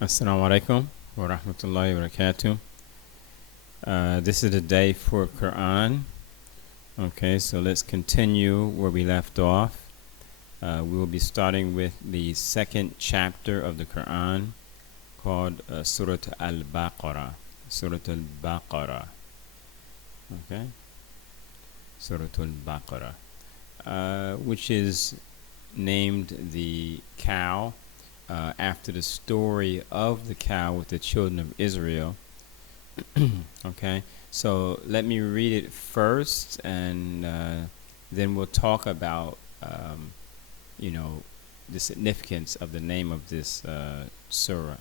Assalamu alaikum wa rahmatullahi wa barakatuh. This is the day for Qur'an. Okay, so let's continue where we left off. We will be starting with the second chapter of the Qur'an called Surah Al-Baqarah. Surah Al-Baqarah. Okay, Surah Al-Baqarah, which is named the cow after the story of the cow with the children of Israel. Okay, so let me read it first, and then we'll talk about, the significance of the name of this surah.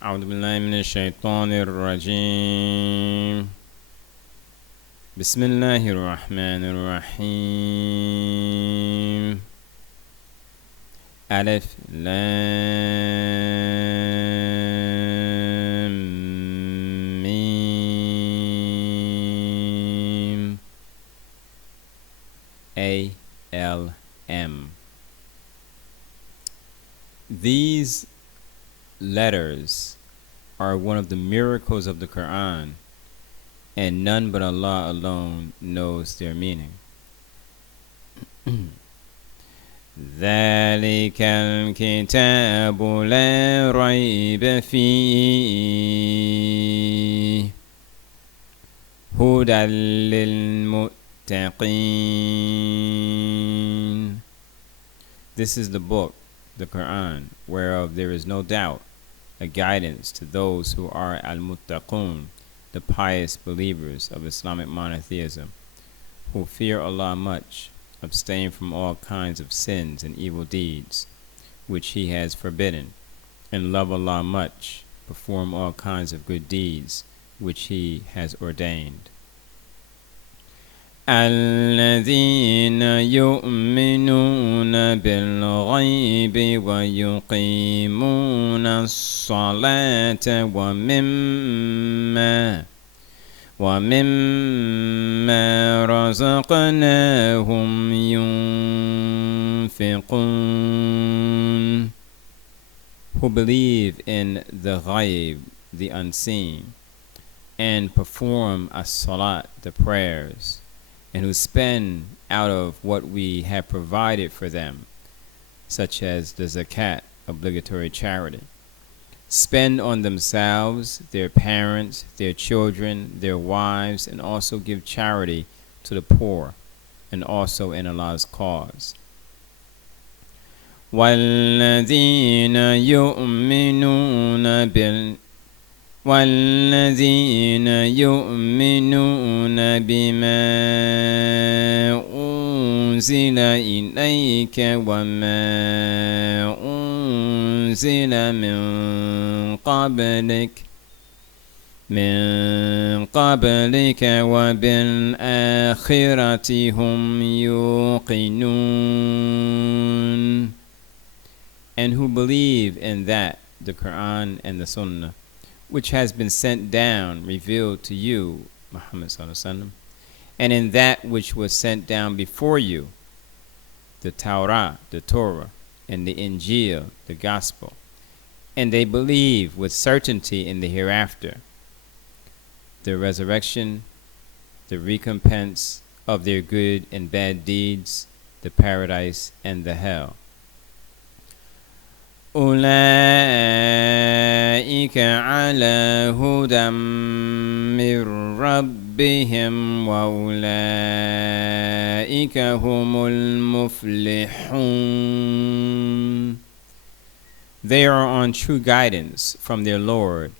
أعوذ بالله من الشيطان الرجيم بسم الله الرحمن الرحيم ألف لام ميم ALM. These letters are one of the miracles of the Qur'an, and none but Allah alone knows their meaning. ذلك الكتاب لا ريب فيه هدى للمتقين. This is the book, the Qur'an, whereof there is no doubt, a guidance to those who are al-muttaqun, the pious believers of Islamic monotheism, who fear Allah much, abstain from all kinds of sins and evil deeds, which He has forbidden, and love Allah much, perform all kinds of good deeds, which He has ordained. الذين يؤمنون بالغيب ويقيمون الصلاة ومما رزقناهم ينفقون, who believe in the ghaib, the unseen, and perform as-salat, the prayers, and who spend out of what we have provided for them, such as the zakat, obligatory charity. Spend on themselves, their parents, their children, their wives, and also give charity to the poor, and also in Allah's cause. وَالَّذِينَ يُؤْمِنُونَ بِمَا أُنزِلَ إِلَيْكَ وَمَا أُنزِلَ مِن قَبْلِكَ وَبِالْآخِرَةِ هُمْ يُوقِنُونَ, and who believe in that, the Qur'an and the Sunnah, which has been sent down, revealed to you, Muhammad sallallahu alaihi wasallam, and in that which was sent down before you, the Torah, and the Injil, the Gospel, and they believe with certainty in the hereafter, the resurrection, the recompense of their good and bad deeds, the paradise and the hell. أولئك على هدى من ربهم وأولئك هم المفلحون. They are on true guidance from their Lord,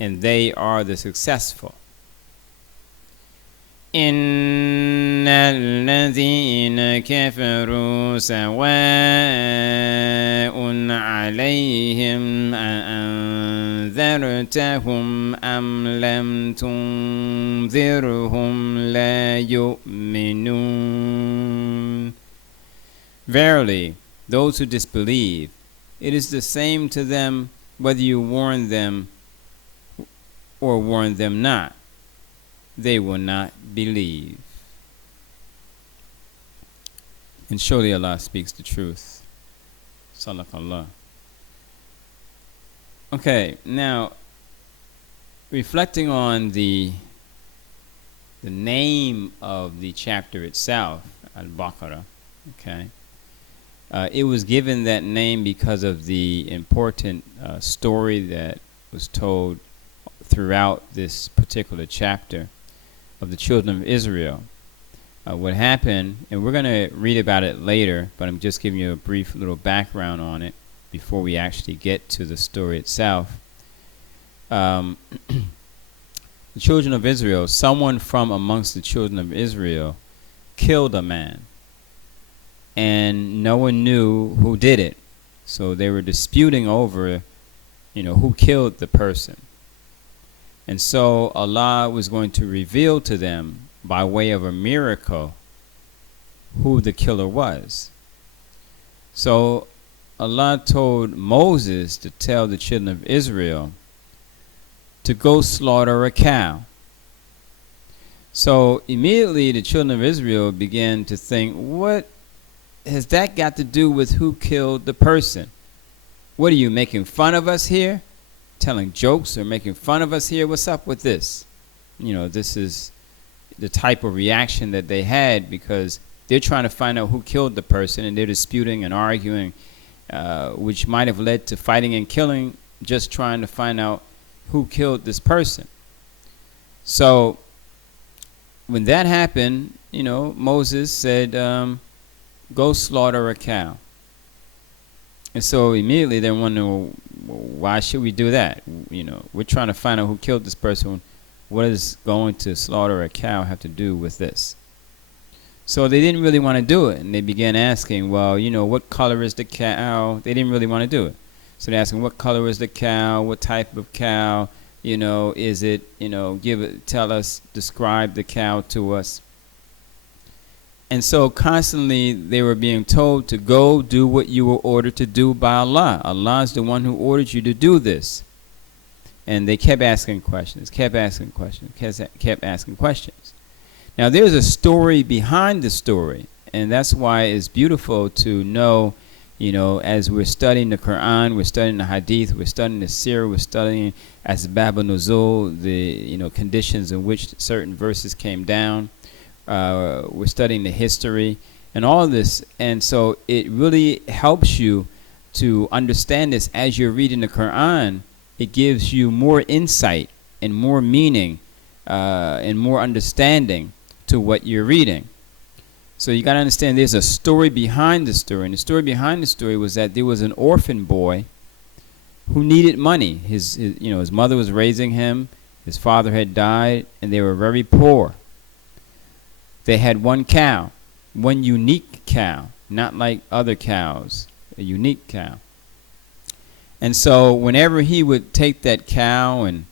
and they are the successful. إن الذين كفروا سواء عليهم أأنذرتهم أم لم تنذرهم لا يؤمنون. Verily, those who disbelieve, it is the same to them whether you warn them or warn them not. They will not believe. And surely Allah speaks the truth. Sadaqallah. Okay, now reflecting on the name of the chapter itself, Al-Baqarah, okay, it was given that name because of the important story that was told throughout this particular chapter of the children of Israel. What happened, and we're going to read about it later, but I'm just giving you a brief little background on it before we actually get to the story itself. The children of Israel, someone from amongst the children of Israel killed a man, and no one knew who did it. So they were disputing over, who killed the person. And so Allah was going to reveal to them by way of a miracle who the killer was. So Allah told Moses to tell the children of Israel to go slaughter a cow. So immediately the children of Israel began to think, what has that got to do with who killed the person? What are you, making fun of us here? Telling jokes or making fun of us here? What's up with this? This is the type of reaction that they had, because they're trying to find out who killed the person, and they're disputing and arguing, which might have led to fighting and killing, just trying to find out who killed this person. So when that happened, Moses said, go slaughter a cow. And so immediately they're wondering, well, why should we do that? We're trying to find out who killed this person. What does going to slaughter a cow have to do with this? So they didn't really want to do it, and they began asking, well, what color is the cow? They didn't really want to do it. So they're asking, what color is the cow? What type of cow? Is it, tell us, describe the cow to us. And so constantly they were being told to go do what you were ordered to do by Allah. Allah is the one who ordered you to do this. And they kept asking questions, kept asking questions. Now there's a story behind the story, and that's why it's beautiful to know, as we're studying the Qur'an, we're studying the Hadith, we're studying the Seerah, we're studying Asbab al-Nuzul, the conditions in which certain verses came down. We're studying the history and all of this, and so it really helps you to understand this as you're reading the Qur'an. It gives you more insight and more meaning and more understanding to what you're reading. So you got to understand there's a story behind the story, and the story behind the story was that there was an orphan boy who needed money. His mother was raising him, his father had died, and they were very poor. They had one cow, one unique cow, not like other cows, a unique cow. And so whenever he would take that cow and,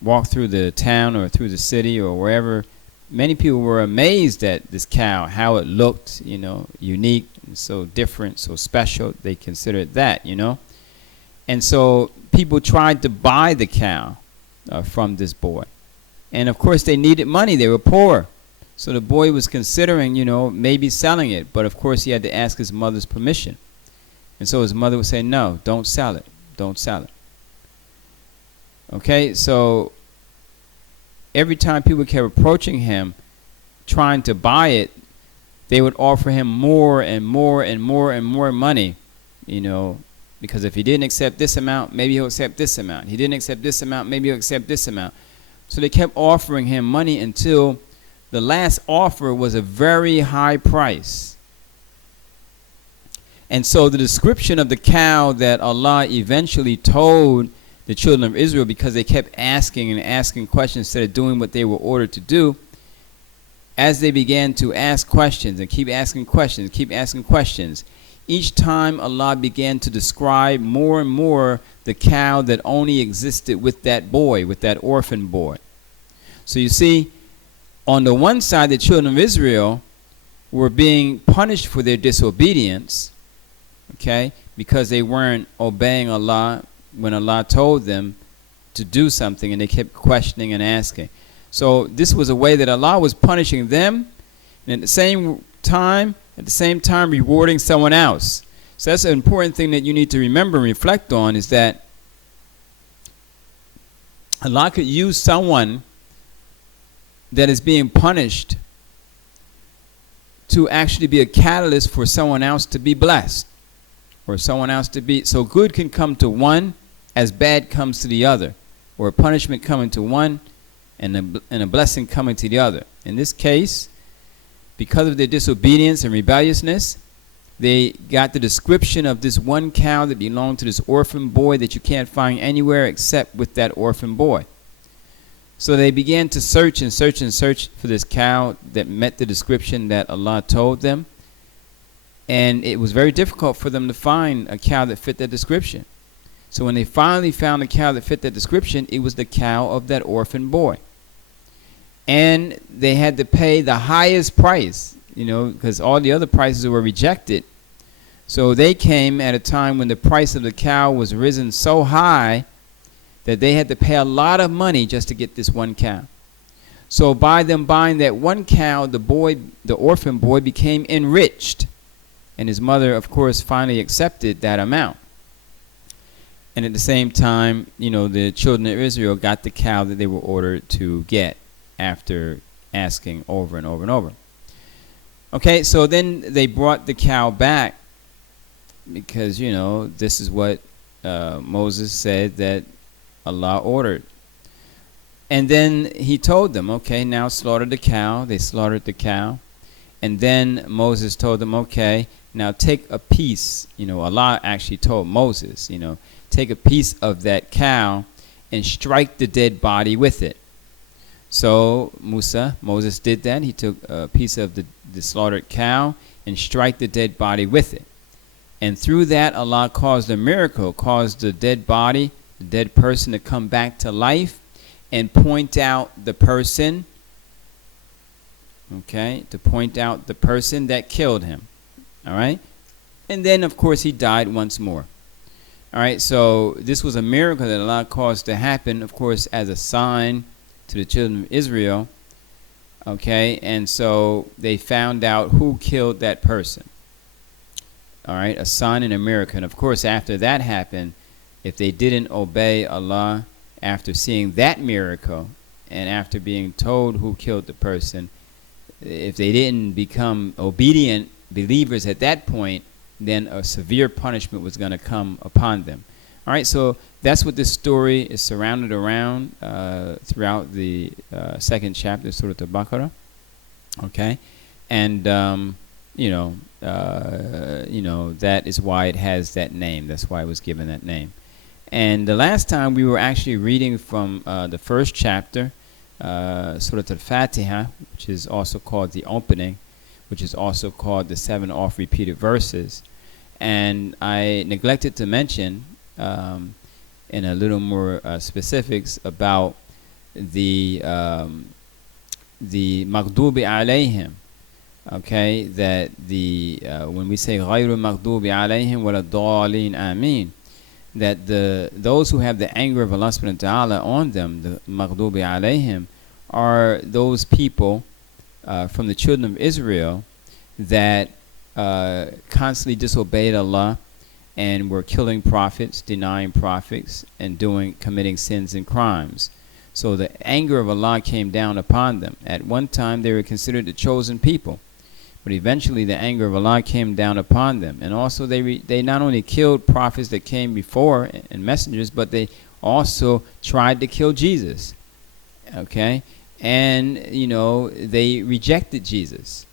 walk through the town or through the city or wherever, many people were amazed at this cow, how it looked, unique, and so different, so special. They considered that, And so people tried to buy the cow from this boy. And of course they needed money. They were poor. So the boy was considering, maybe selling it. But of course he had to ask his mother's permission. And so his mother would say, no, don't sell it. Don't sell it. Okay, so every time people kept approaching him, trying to buy it, they would offer him more and more and more and more money, because if he didn't accept this amount, maybe he'll accept this amount. He didn't accept this amount, maybe he'll accept this amount. So they kept offering him money until the last offer was a very high price. And so the description of the cow that Allah eventually told the children of Israel, because they kept asking and asking questions instead of doing what they were ordered to do, as they began to ask questions and keep asking questions, each time Allah began to describe more and more the cow that only existed with that boy, with that orphan boy. So you see, on the one side, the children of Israel were being punished for their disobedience, okay, because they weren't obeying Allah when Allah told them to do something, and they kept questioning and asking. So this was a way that Allah was punishing them, and at the same time rewarding someone else. So that's an important thing that you need to remember and reflect on, is that Allah could use someone that is being punished to actually be a catalyst for someone else to be blessed, or someone else to be, so good can come to one as bad comes to the other, or a punishment coming to one and a blessing coming to the other. In this case, because of their disobedience and rebelliousness, they got the description of this one cow that belonged to this orphan boy that you can't find anywhere except with that orphan boy. So they began to search and search and search for this cow that met the description that Allah told them. And it was very difficult for them to find a cow that fit that description. So when they finally found a cow that fit that description, it was the cow of that orphan boy. And they had to pay the highest price, because all the other prices were rejected. So they came at a time when the price of the cow was risen so high that they had to pay a lot of money just to get this one cow. So by them buying that one cow, the orphan boy became enriched. And his mother, of course, finally accepted that amount. And at the same time, the children of Israel got the cow that they were ordered to get after asking over and over and over. Okay, so then they brought the cow back because, this is what Moses said that Allah ordered. And then he told them, okay, now slaughter the cow. They slaughtered the cow. And then Moses told them, okay, now take a piece. Allah actually told Moses, take a piece of that cow and strike the dead body with it. So Moses did that. He took a piece of the slaughtered cow and strike the dead body with it. And through that, Allah caused a miracle, caused the dead body, the dead person, to come back to life and point out the person, to point out the person that killed him. All right? And then, of course, he died once more. All right? So this was a miracle that Allah caused to happen, of course, as a sign to the children of Israel. Okay? And so they found out who killed that person. All right? A sign and a miracle. And, of course, after that happened, if they didn't obey Allah after seeing that miracle and after being told who killed the person, if they didn't become obedient believers at that point, then a severe punishment was going to come upon them. All right, so that's what this story is surrounded around throughout the second chapter of Surah Al-Baqarah. Okay, and that is why it has that name. That's why it was given that name. And the last time we were actually reading from the first chapter, Surah Al-Fatiha, which is also called the opening, which is also called the 7 oft-repeated verses. And I neglected to mention in a little more specifics about the maghdubi alayhim. Okay, that when we say ghayru maghdubi alayhim wala dhalin ameen, that those who have the anger of Allah subhanahu wa ta'ala on them, the maghdubi alayhim, are those people from the children of Israel that constantly disobeyed Allah and were killing prophets, denying prophets, and committing sins and crimes. So the anger of Allah came down upon them. At one time they were considered the chosen people, but eventually the anger of Allah came down upon them. And also they not only killed prophets that came before and messengers, but they also tried to kill Jesus. Okay? And, they rejected Jesus.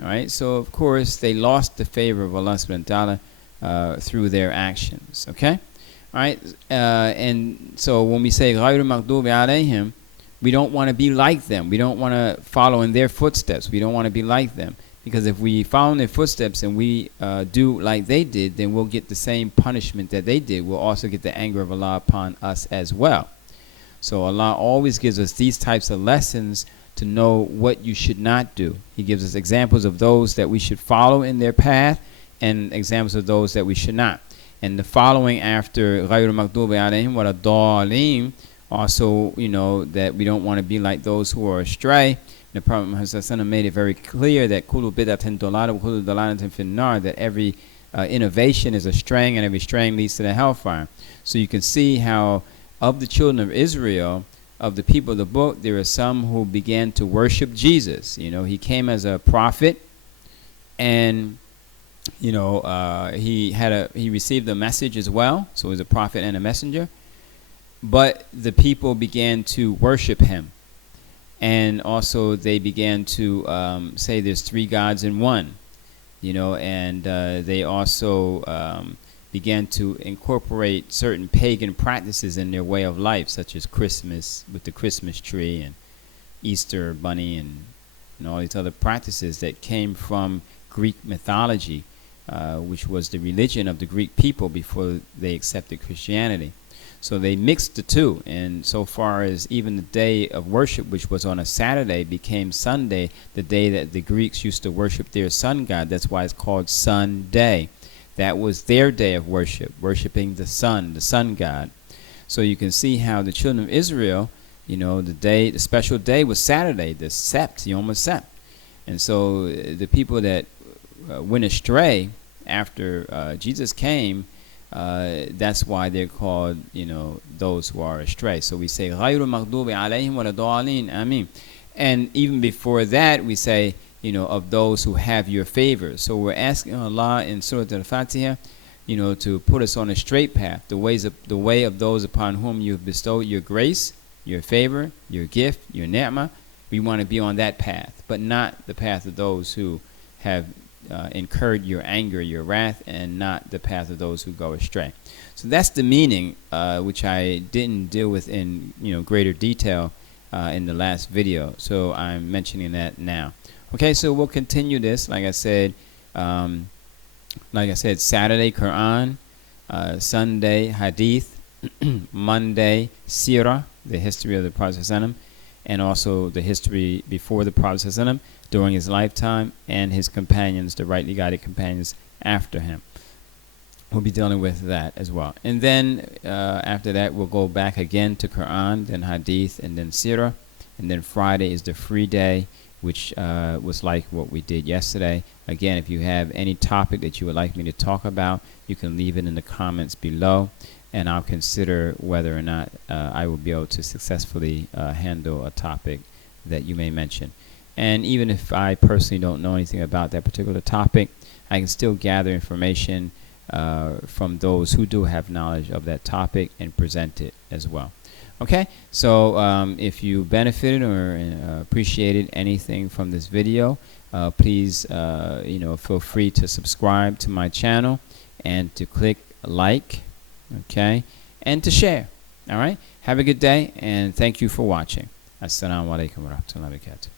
All right? So, of course, they lost the favor of Allah subhanahu wa ta'ala through their actions. Okay? All right? And so when we say غَيْرُ مَغْضُوبِ عَلَيْهِمْ, we don't want to be like them. We don't want to follow in their footsteps. We don't want to be like them. Because if we follow in their footsteps and we do like they did, then we'll get the same punishment that they did. We'll also get the anger of Allah upon us as well. So Allah always gives us these types of lessons to know what you should not do. He gives us examples of those that we should follow in their path and examples of those that we should not. And the following after غَيْرُ مَغْضُوبِ عَلَيْهِمْ وَلَا الضَّالِّينَ, also, that we don't want to be like those who are astray. The Prophet Muhammad made it very clear that كُلُّ بِدْعَةٍ ضَلَالَةٍ وَكُلُّ ضَلَالَةٍ فِي النَّارِ, that every innovation is a string, and every string leads to the hellfire. So you can see how of the children of Israel, of the people of the book, there are some who began to worship Jesus. He came as a prophet, and he received a message as well. So he was a prophet and a messenger. But the people began to worship him, and also they began to say there's three gods in one. And they also began to incorporate certain pagan practices in their way of life, such as Christmas with the Christmas tree and Easter bunny and all these other practices that came from Greek mythology, which was the religion of the Greek people before they accepted Christianity. So they mixed the two, and so far as even the day of worship, which was on a Saturday, became Sunday, the day that the Greeks used to worship their sun god. That's why it's called Sunday. That was their day of worship, worshiping the sun god. So you can see how the children of Israel, the special day was Saturday, the Sept, Yom Sept. And so the people that went astray after Jesus came, that's why they're called, those who are astray. So we say, غَيْرُ الْمَغْضُوبِ عَلَيْهِمْ وَلَا الضَّالِّينَ Ameen. And even before that, we say, of those who have your favor. So we're asking Allah in Surah Al-Fatiha, to put us on a straight path, the way of those upon whom you've bestowed your grace, your favor, your gift, your ni'mah. We want to be on that path, but not the path of those who have incurred your anger, your wrath, and not the path of those who go astray. So that's the meaning, which I didn't deal with in greater detail in the last video. So I'm mentioning that now. Okay, so we'll continue this. Like I said, Saturday Qur'an, Sunday Hadith, Monday Seerah, the history of the Prophet ﷺ, and also the history before the Prophet ﷺ, during his lifetime, and his companions, the rightly guided companions after him. We'll be dealing with that as well. And then after that, we'll go back again to Qur'an, then Hadith, and then Seerah. And then Friday is the free day, which was like what we did yesterday. Again, if you have any topic that you would like me to talk about, you can leave it in the comments below, and I'll consider whether or not I will be able to successfully handle a topic that you may mention. And even if I personally don't know anything about that particular topic, I can still gather information from those who do have knowledge of that topic and present it as well. Okay, so if you benefited or appreciated anything from this video, please feel free to subscribe to my channel and to click like, okay, and to share. All right, have a good day, and thank you for watching. Assalamu alaikum wa rahmatullahi wa barakatuh.